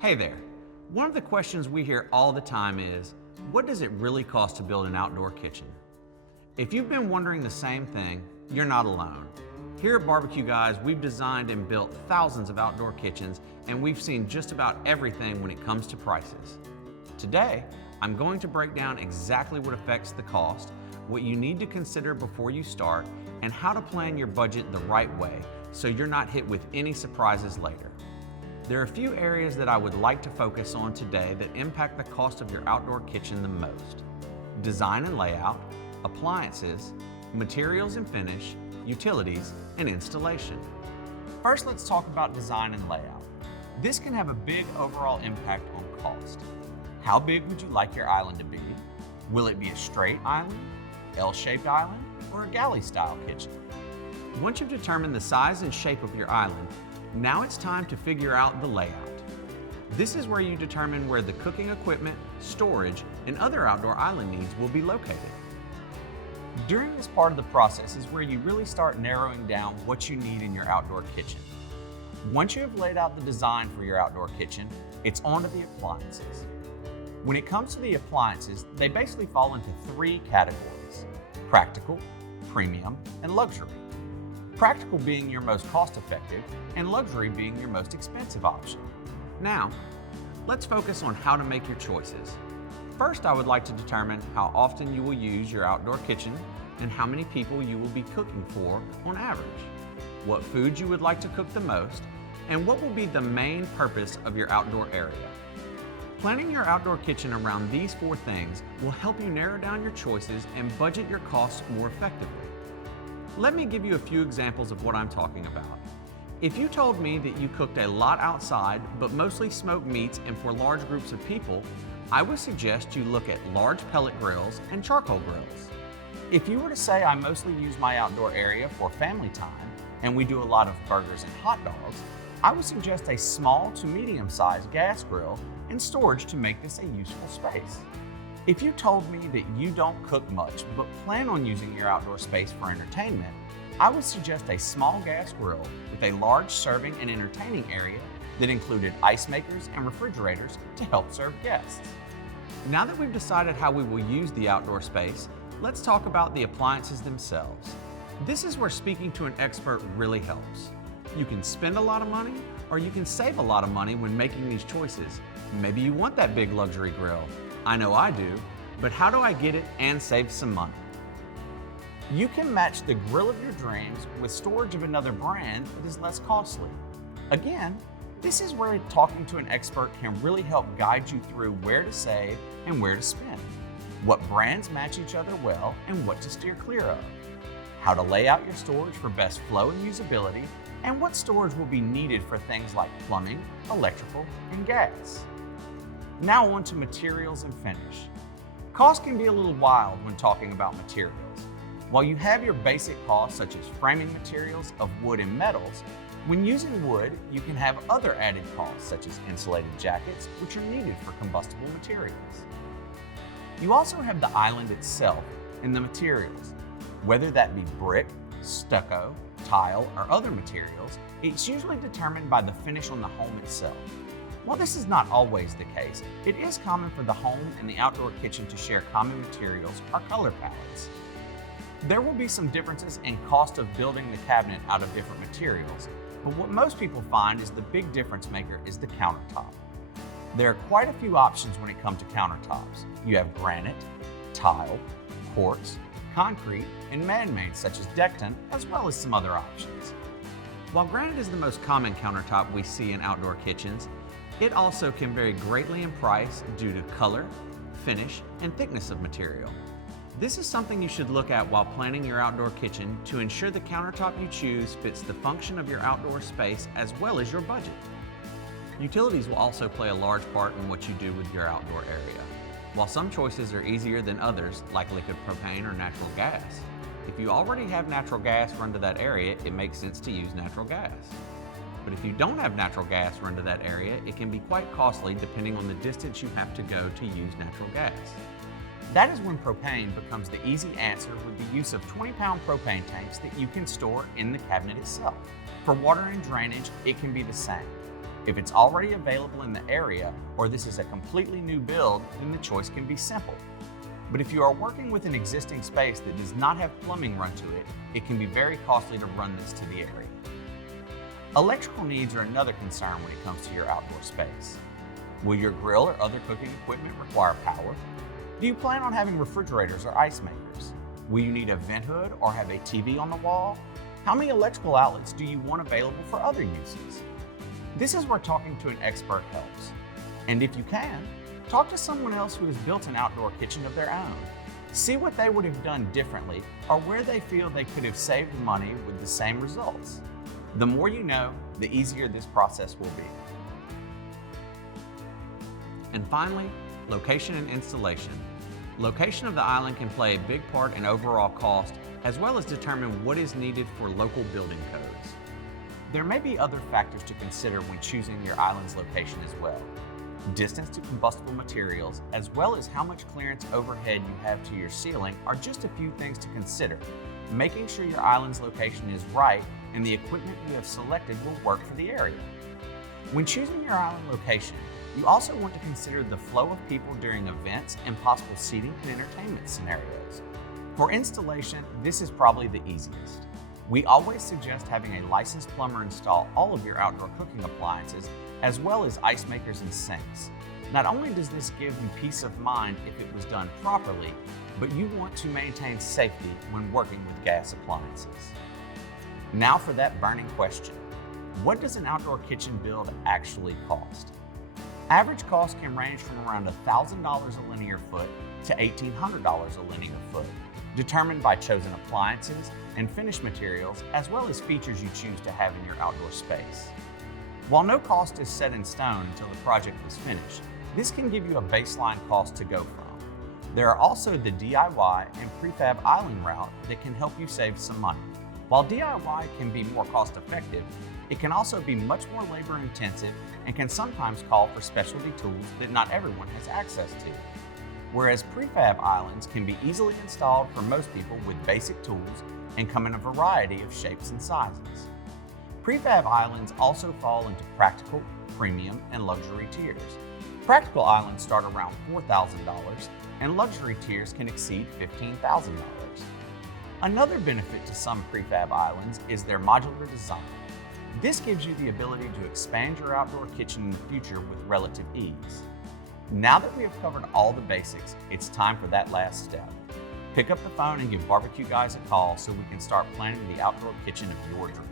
Hey there. One of the questions we hear all the time is, what does it really cost to build an outdoor kitchen? If you've been wondering the same thing, you're not alone. Here at BBQGuys, we've designed and built thousands of outdoor kitchens, and we've seen just about everything when it comes to prices. Today, I'm going to break down exactly what affects the cost, what you need to consider before you start, and how to plan your budget the right way so you're not hit with any surprises later. There are a few areas that I would like to focus on today that impact the cost of your outdoor kitchen the most: design and layout, appliances, materials and finish, utilities, and installation. First, let's talk about design and layout. This can have a big overall impact on cost. How big would you like your island to be? Will it be a straight island, L-shaped island, or a galley-style kitchen? Once you've determined the size and shape of your island, now it's time to figure out the layout. This is where you determine where the cooking equipment, storage, and other outdoor island needs will be located. During this part of the process is where you really start narrowing down what you need in your outdoor kitchen. Once you have laid out the design for your outdoor kitchen, it's on to the appliances. When it comes to the appliances, they basically fall into three categories: practical, premium, and luxury. Practical being your most cost-effective, and luxury being your most expensive option. Now, let's focus on how to make your choices. First, I would like to determine how often you will use your outdoor kitchen and how many people you will be cooking for on average, what foods you would like to cook the most, and what will be the main purpose of your outdoor area. Planning your outdoor kitchen around these four things will help you narrow down your choices and budget your costs more effectively. Let me give you a few examples of what I'm talking about. If you told me that you cooked a lot outside, but mostly smoked meats and for large groups of people, I would suggest you look at large pellet grills and charcoal grills. If you were to say I mostly use my outdoor area for family time, and we do a lot of burgers and hot dogs, I would suggest a small to medium-sized gas grill and storage to make this a useful space. If you told me that you don't cook much, but plan on using your outdoor space for entertainment, I would suggest a small gas grill with a large serving and entertaining area that included ice makers and refrigerators to help serve guests. Now that we've decided how we will use the outdoor space, let's talk about the appliances themselves. This is where speaking to an expert really helps. You can spend a lot of money, or you can save a lot of money when making these choices. Maybe you want that big luxury grill. I know I do, but how do I get it and save some money? You can match the grill of your dreams with storage of another brand that is less costly. Again, this is where talking to an expert can really help guide you through where to save and where to spend, what brands match each other well and what to steer clear of, how to lay out your storage for best flow and usability, and what storage will be needed for things like plumbing, electrical, and gas. Now on to materials and finish. Cost can be a little wild when talking about materials. While you have your basic costs such as framing materials of wood and metals, when using wood, you can have other added costs such as insulated jackets, which are needed for combustible materials. You also have the island itself and the materials. Whether that be brick, stucco, tile, or other materials, it's usually determined by the finish on the home itself. While this is not always the case, it is common for the home and the outdoor kitchen to share common materials or color palettes. There will be some differences in cost of building the cabinet out of different materials, but what most people find is the big difference maker is the countertop. There are quite a few options when it comes to countertops. You have granite, tile, quartz, concrete, and man-made such as Decton, as well as some other options. While granite is the most common countertop we see in outdoor kitchens, it also can vary greatly in price due to color, finish, and thickness of material. This is something you should look at while planning your outdoor kitchen to ensure the countertop you choose fits the function of your outdoor space as well as your budget. Utilities will also play a large part in what you do with your outdoor area. While some choices are easier than others, like liquid propane or natural gas, if you already have natural gas run to that area, it makes sense to use natural gas. But if you don't have natural gas run to that area, it can be quite costly depending on the distance you have to go to use natural gas. That is when propane becomes the easy answer with the use of 20-pound propane tanks that you can store in the cabinet itself. For water and drainage, it can be the same. If it's already available in the area or this is a completely new build, then the choice can be simple. But if you are working with an existing space that does not have plumbing run to it, it can be very costly to run this to the area. Electrical needs are another concern when it comes to your outdoor space. Will your grill or other cooking equipment require power? Do you plan on having refrigerators or ice makers? Will you need a vent hood or have a TV on the wall? How many electrical outlets do you want available for other uses? This is where talking to an expert helps. And if you can, talk to someone else who has built an outdoor kitchen of their own. See what they would have done differently or where they feel they could have saved money with the same results. The more you know, the easier this process will be. And finally, location and installation. Location of the island can play a big part in overall cost, as well as determine what is needed for local building codes. There may be other factors to consider when choosing your island's location as well. Distance to combustible materials, as well as how much clearance overhead you have to your ceiling, are just a few things to consider, making sure your island's location is right and the equipment you have selected will work for the area. When choosing your island location, you also want to consider the flow of people during events and possible seating and entertainment scenarios. For installation, this is probably the easiest. We always suggest having a licensed plumber install all of your outdoor cooking appliances, as well as ice makers and sinks. Not only does this give you peace of mind if it was done properly, but you want to maintain safety when working with gas appliances. Now for that burning question. What does an outdoor kitchen build actually cost? Average cost can range from around $1,000 a linear foot to $1,800 a linear foot, determined by chosen appliances and finished materials, as well as features you choose to have in your outdoor space. While no cost is set in stone until the project is finished, this can give you a baseline cost to go from. There are also the DIY and prefab island route that can help you save some money. While DIY can be more cost effective, it can also be much more labor intensive and can sometimes call for specialty tools that not everyone has access to. Whereas prefab islands can be easily installed for most people with basic tools and come in a variety of shapes and sizes. Prefab islands also fall into practical, premium, and luxury tiers. Practical islands start around $4,000 and luxury tiers can exceed $15,000. Another benefit to some prefab islands is their modular design. This gives you the ability to expand your outdoor kitchen in the future with relative ease. Now that we have covered all the basics, it's time for that last step. Pick up the phone and give BBQ Guys a call so we can start planning the outdoor kitchen of your dreams.